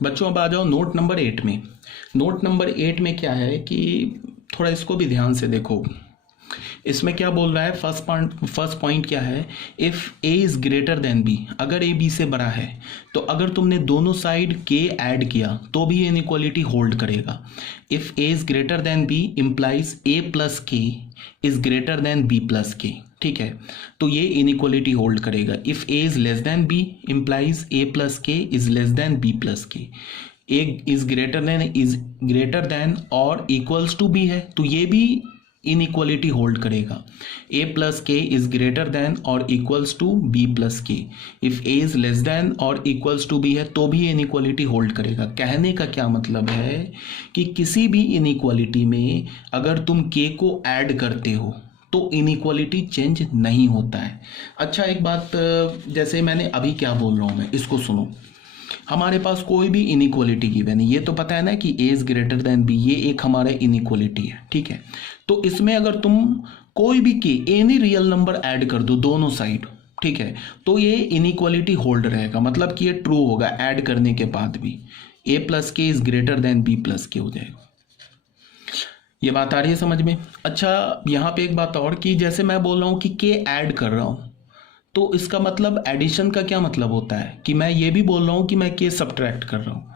बच्चों अब आ जाओ नोट नंबर 8 में। नोट नंबर 8 में क्या है कि थोड़ा इसको भी ध्यान से देखो। इसमें क्या बोल रहा है, फर्स्ट पॉइंट क्या है, if A is greater than B, अगर ए बी से बड़ा है तो अगर तुमने दोनों साइड के ऐड किया तो भी इनइक्वालिटी होल्ड करेगा। If A is greater than B implies A plus K is greater than B plus K, ठीक है, तो ये इनइक्वालिटी होल्ड करेगा। If A is less than B implies A plus K is less than B plus K. A is greater than और equals to B है तो ये भी इनइक्वालिटी होल्ड करेगा। A plus K is greater than और equals to B plus के। If A is less then और equals to B है तो भी इनइक्वालिटी होल्ड करेगा। कहने का क्या मतलब है कि किसी भी इनइक्वालिटी में अगर तुम के को ऐड करते हो तो इनइक्वालिटी चेंज नहीं होता है। अच्छा एक बात, जैसे मैंने अभी क्या बोल रहा हूँ मैं, इसको सुनो। हमारे पास कोई भी इनइक्वालिटी गिवन है, ये तो पता है ना कि ए इज ग्रेटर देन बी, ये एक हमारा इनइक्वालिटी है, ठीक है। तो इसमें अगर तुम कोई भी के एनी रियल नंबर ऐड कर दो दोनों साइड, ठीक है, तो ये इनइक्वालिटी होल्ड रहेगा, मतलब कि ये ट्रू होगा ऐड करने के बाद भी। A plus K is greater than B plus K हो जाएगा। ये बात आ रही है समझ में? अच्छा यहाँ पे एक बात और कि जैसे मैं बोल रहा हूँ कि के ऐड कर रहा हूँ तो इसका मतलब एडिशन का क्या मतलब होता है कि मैं ये भी बोल रहा हूँ कि मैं के सब्ट्रैक्ट कर रहा हूँ।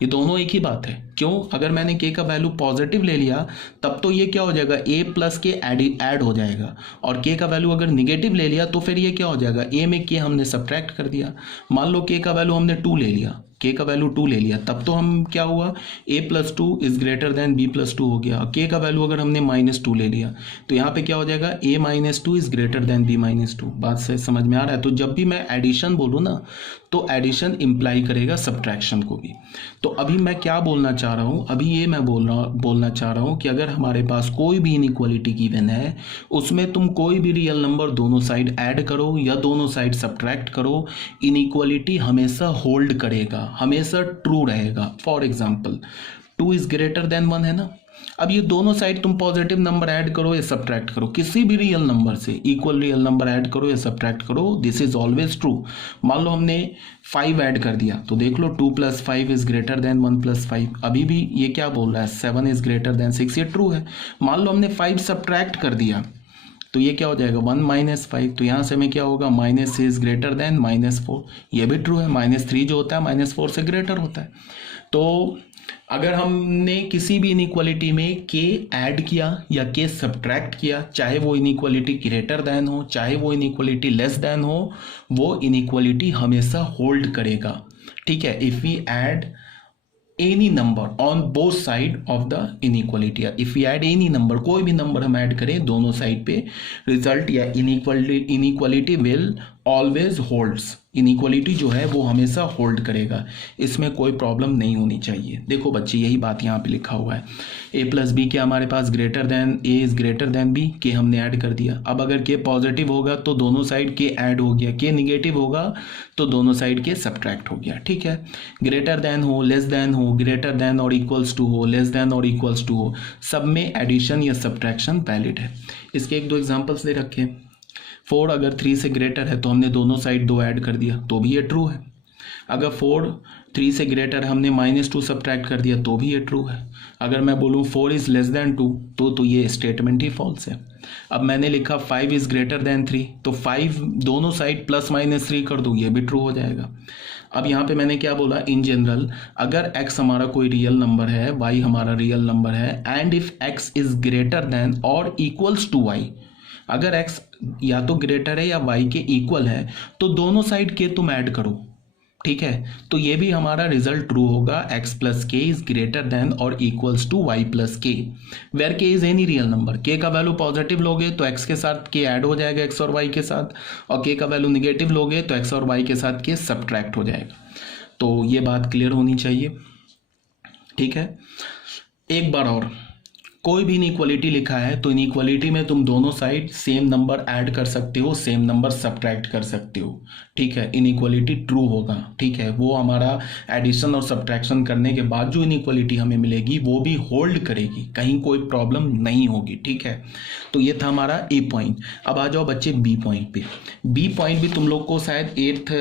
ये दोनों एक ही बात है। क्यों? अगर मैंने के का वैल्यू पॉजिटिव ले लिया तब तो ये क्या हो जाएगा, ए प्लस के ऐड हो जाएगा, और के का वैल्यू अगर निगेटिव ले लिया तो फिर ये क्या हो जाएगा, ए में के हमने सब्ट्रैक्ट कर दिया। मान लो के का वैल्यू हमने 2 ले लिया, के का वैल्यू 2 ले लिया, तब तो हम क्या हुआ, A plus 2 is greater than B plus 2 हो गया। के का वैल्यू अगर हमने -2 ले लिया तो यहाँ पे क्या हो जाएगा, ए -2 इज ग्रेटर देन बी -2। बात से समझ में आ रहा है? तो जब भी मैं एडिशन बोलूँ ना तो एडिशन इंप्लाई करेगा सब्ट्रैक्शन को भी। तो अभी मैं क्या बोलना चाह रहा हूँ, अभी ये मैं बोलना चाह रहा हूँ कि अगर हमारे पास कोई भी इनइक्वालिटी गिवन है उसमें तुम कोई भी रियल नंबर दोनों साइड ऐड करो या दोनों साइड सब्ट्रैक्ट करो, इनइक्वालिटी हमेशा होल्ड करेगा, हमेशा ट्रू रहेगा। For example 2 is greater then 1 है ना। अब ये दोनों साइड तुम पॉजिटिव नंबर ऐड करो या सब्ट्रैक्ट करो, किसी भी रियल नंबर से इक्वल रियल नंबर ऐड करो या सब्ट्रैक्ट करो, दिस इज ऑलवेज ट्रू। मान लो हमने 5 ऐड कर दिया तो देख लो 2 + 5 इज ग्रेटर देन 1 + 5। अभी भी ये क्या बोल रहा है, 7 इज ग्रेटर देन 6, ये ट्रू है। मान लो हमने 5 सब्ट्रैक्ट कर दिया तो ये क्या हो जाएगा, 1 - 5, तो यहाँ से हमें क्या होगा, -6 इज ग्रेटर देन -4, ये भी ट्रू है। -3 जो होता है -4 से ग्रेटर होता है। तो अगर हमने किसी भी इनइक्वालिटी में के ऐड किया या के सब्ट्रैक्ट किया, चाहे वो इनइक्वालिटी ग्रेटर देन हो चाहे वो इनइक्वालिटी लेस देन हो, वो इनइक्वालिटी हमेशा होल्ड करेगा, ठीक है। If we add any number on both side of the inequality, if we add any number, कोई भी नंबर हम ऐड करें दोनों साइड पे, रिजल्ट या inequality will always holds, inequality जो है वो हमेशा होल्ड करेगा, इसमें कोई प्रॉब्लम नहीं होनी चाहिए। देखो बच्चे यही बात यहाँ पे लिखा हुआ है, ए प्लस बी के हमारे पास greater than, A is greater than B, K हमने ऐड कर दिया। अब अगर के पॉजिटिव होगा तो दोनों साइड के ऐड हो गया, के निगेटिव होगा तो दोनों साइड के सब्ट्रैक्ट हो गया, ठीक है। ग्रेटर देन हो, लेस देन हो, ग्रेटर देन और इक्वल्स टू हो, लेस देन और इक्वल्स टू हो, सब में एडिशन या सब्ट्रैक्शन वैलिड है। इसके 1-2 एग्जाम्पल्स दे रखे। 4 अगर 3 से ग्रेटर है तो हमने दोनों साइड 2 ऐड कर दिया तो भी ये ट्रू है। अगर 4 3 से ग्रेटर हमने -2 सब्ट्रैक्ट कर दिया तो भी ये ट्रू है। अगर मैं बोलूँ 4 इज लेस देन 2 तो ये स्टेटमेंट ही फॉल्स है। अब मैंने लिखा 5 इज ग्रेटर देन 3 तो 5 दोनों साइड +-3 कर दूँ, ये भी ट्रू हो जाएगा। अब यहाँ पे मैंने क्या बोला, इन जनरल अगर x हमारा कोई रियल नंबर है, y हमारा रियल नंबर है, and if x is greater than और इक्वल्स टू y, अगर x या तो ग्रेटर है या y के इक्वल है तो दोनों साइड के तुम ऐड करो, ठीक है। तो ये भी हमारा रिजल्ट ट्रू होगा, x + k is greater than और equals to y + k, where k is any real number. k का वैल्यू पॉजिटिव लोगे तो x के साथ k ऐड हो जाएगा x और y के साथ, और k का वैल्यू निगेटिव लोगे तो x और y के साथ k सब्ट्रैक्ट हो जाएगा। तो ये बात क्लियर होनी चाहिए, ठीक है। एक बार और, कोई भी इनइक्वालिटी लिखा है तो इनइक्वालिटी में तुम दोनों साइड सेम नंबर ऐड कर सकते हो, सेम नंबर सब्ट्रैक्ट कर सकते हो, ठीक है। इनइक्वालिटी ट्रू होगा, ठीक है। वो हमारा एडिशन और सब्ट्रैक्शन करने के बाद जो इनइक्वालिटी हमें मिलेगी वो भी होल्ड करेगी, कहीं कोई प्रॉब्लम नहीं होगी, ठीक है। तो ये था हमारा ए पॉइंट। अब आ जाओ बच्चे बी पॉइंट पे। बी पॉइंट भी तुम लोग को शायद 8th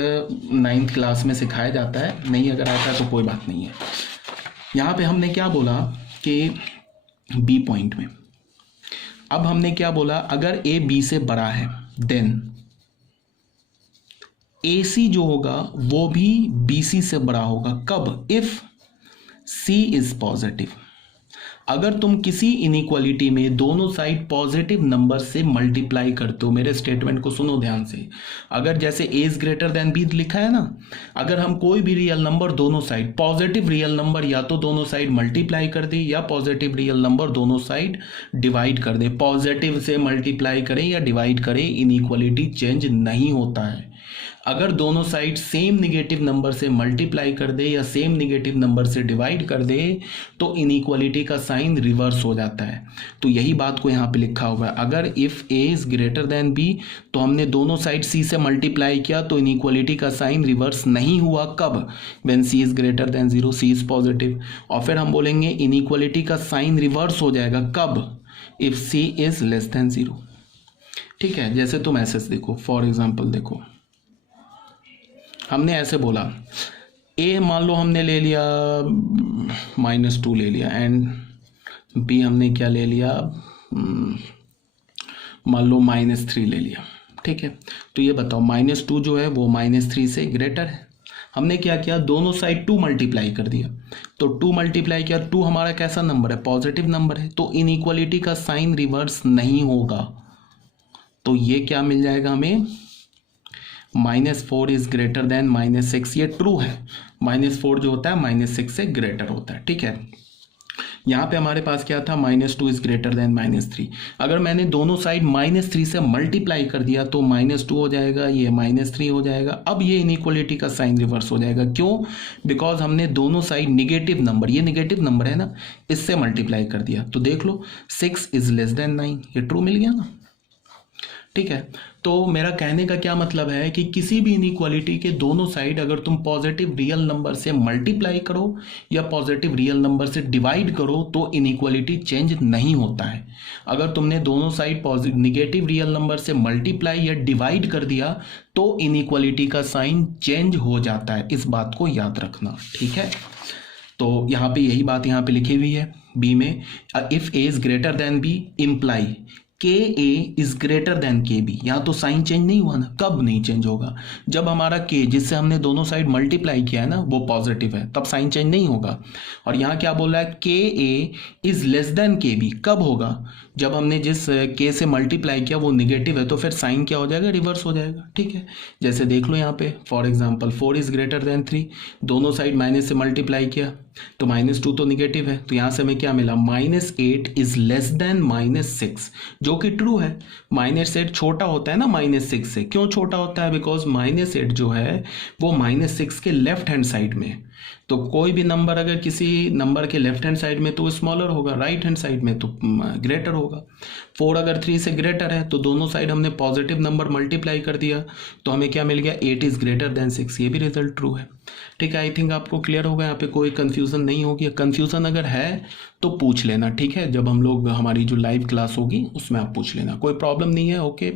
9th क्लास में सिखाया जाता है, नहीं अगर आता है तो कोई बात नहीं है। यहाँ पे हमने क्या बोला कि बी पॉइंट में अब हमने क्या बोला, अगर ए बी से बड़ा है देन ए सी जो होगा वो भी बी सी से बड़ा होगा। कब? If C is positive. अगर तुम किसी इनइक्वालिटी में दोनों साइड पॉजिटिव नंबर से मल्टीप्लाई करते हो, मेरे स्टेटमेंट को सुनो ध्यान से। अगर जैसे ए इज ग्रेटर देन बी लिखा है ना, अगर हम कोई भी रियल नंबर दोनों साइड पॉजिटिव रियल नंबर या तो दोनों साइड मल्टीप्लाई कर दे या पॉजिटिव रियल नंबर दोनों साइड डिवाइड कर दे, पॉजिटिव से मल्टीप्लाई करें या डिवाइड करें, इनइक्वालिटी चेंज नहीं होता है। अगर दोनों साइड सेम निगेटिव नंबर से मल्टीप्लाई कर दे या सेम निगेटिव नंबर से डिवाइड कर दे तो इनइक्वालिटी का साइन रिवर्स हो जाता है। तो यही बात को यहाँ पे लिखा हुआ है। अगर if A is greater than B तो हमने दोनों साइड सी से मल्टीप्लाई किया तो इनइक्वालिटी का साइन रिवर्स नहीं हुआ। कब? When C is greater than 0, C is positive. और फिर हम बोलेंगे इनइक्वालिटी का साइन रिवर्स हो जाएगा। कब? If C is less than 0, ठीक है। जैसे तुम ऐसे देखो, फॉर एग्जाम्पल देखो, हमने ऐसे बोला ए मान लो हमने ले लिया -2 ले लिया एंड बी हमने क्या ले लिया, मान लो -3 ले लिया, ठीक है। तो ये बताओ -2 जो है वो -3 से ग्रेटर है। हमने क्या किया, दोनों साइड 2 मल्टीप्लाई कर दिया। तो 2 मल्टीप्लाई किया, 2 हमारा कैसा नंबर है? पॉजिटिव नंबर है। तो इनइक्वालिटी का साइन रिवर्स नहीं होगा। तो ये क्या मिल जाएगा हमें, -4 इज ग्रेटर देन -6। ये ट्रू है, -4 जो होता है -6 से ग्रेटर होता है, ठीक है। यहाँ पे हमारे पास क्या था, -2 इज ग्रेटर देन -3। अगर मैंने दोनों साइड -3 से मल्टीप्लाई कर दिया तो -2 हो जाएगा, ये -3 हो जाएगा। अब ये इनइक्वालिटी का साइन रिवर्स हो जाएगा। क्यों? बिकॉज हमने दोनों साइड निगेटिव नंबर, ये निगेटिव नंबर है ना, इससे मल्टीप्लाई कर दिया। तो देख लो 6 इज लेस देन 9, ये ट्रू मिल गया ना, ठीक है। तो मेरा कहने का क्या मतलब है कि किसी भी इनइक्वालिटी के दोनों साइड अगर तुम पॉजिटिव रियल नंबर से मल्टीप्लाई करो या पॉजिटिव रियल नंबर से डिवाइड करो तो इनइक्वालिटी चेंज नहीं होता है। अगर तुमने दोनों साइड निगेटिव रियल नंबर से मल्टीप्लाई या डिवाइड कर दिया तो इनइक्वालिटी का साइन चेंज हो जाता है। इस बात को याद रखना, ठीक है। तो यहाँ पे यही बात यहाँ पे लिखी हुई है बी में, if A is greater than B imply K A is greater than K B. यहाँ तो साइन चेंज नहीं हुआ ना। कब नहीं चेंज होगा? जब हमारा के जिससे हमने दोनों साइड मल्टीप्लाई किया है ना वो पॉजिटिव है, तब साइन चेंज नहीं होगा। और यहाँ क्या बोल रहा है, के A is less then K B. कब होगा? जब हमने जिस के से मल्टीप्लाई किया वो निगेटिव है तो फिर साइन क्या हो जाएगा, रिवर्स हो जाएगा, ठीक है। जैसे देख लो यहाँ पे for example 4 is greater then 3, दोनों साइड माइनस से मल्टीप्लाई किया तो -2 तो निगेटिव है, तो यहाँ से हमें क्या मिला, -8 इज लेस देन -6, जो कि ट्रू है। -8 छोटा होता है ना -6 से। क्यों छोटा होता है? बिकॉज -8 जो है वो -6 के लेफ्ट हैंड साइड में है। तो कोई भी नंबर अगर किसी नंबर के लेफ्ट हैंड साइड में तो स्मॉलर होगा, राइट हैंड साइड में तो ग्रेटर होगा। 4 अगर 3 से ग्रेटर है तो दोनों साइड हमने पॉजिटिव नंबर मल्टीप्लाई कर दिया तो हमें क्या मिल गया, 8 इज ग्रेटर देन 6। ये भी रिजल्ट ट्रू है, ठीक है। आई थिंक आपको क्लियर होगा, यहाँ पे कोई कंफ्यूजन नहीं होगी। कंफ्यूजन अगर है तो पूछ लेना, ठीक है। जब हम लोग हमारी जो लाइव क्लास होगी उसमें आप पूछ लेना, कोई प्रॉब्लम नहीं है। ओके।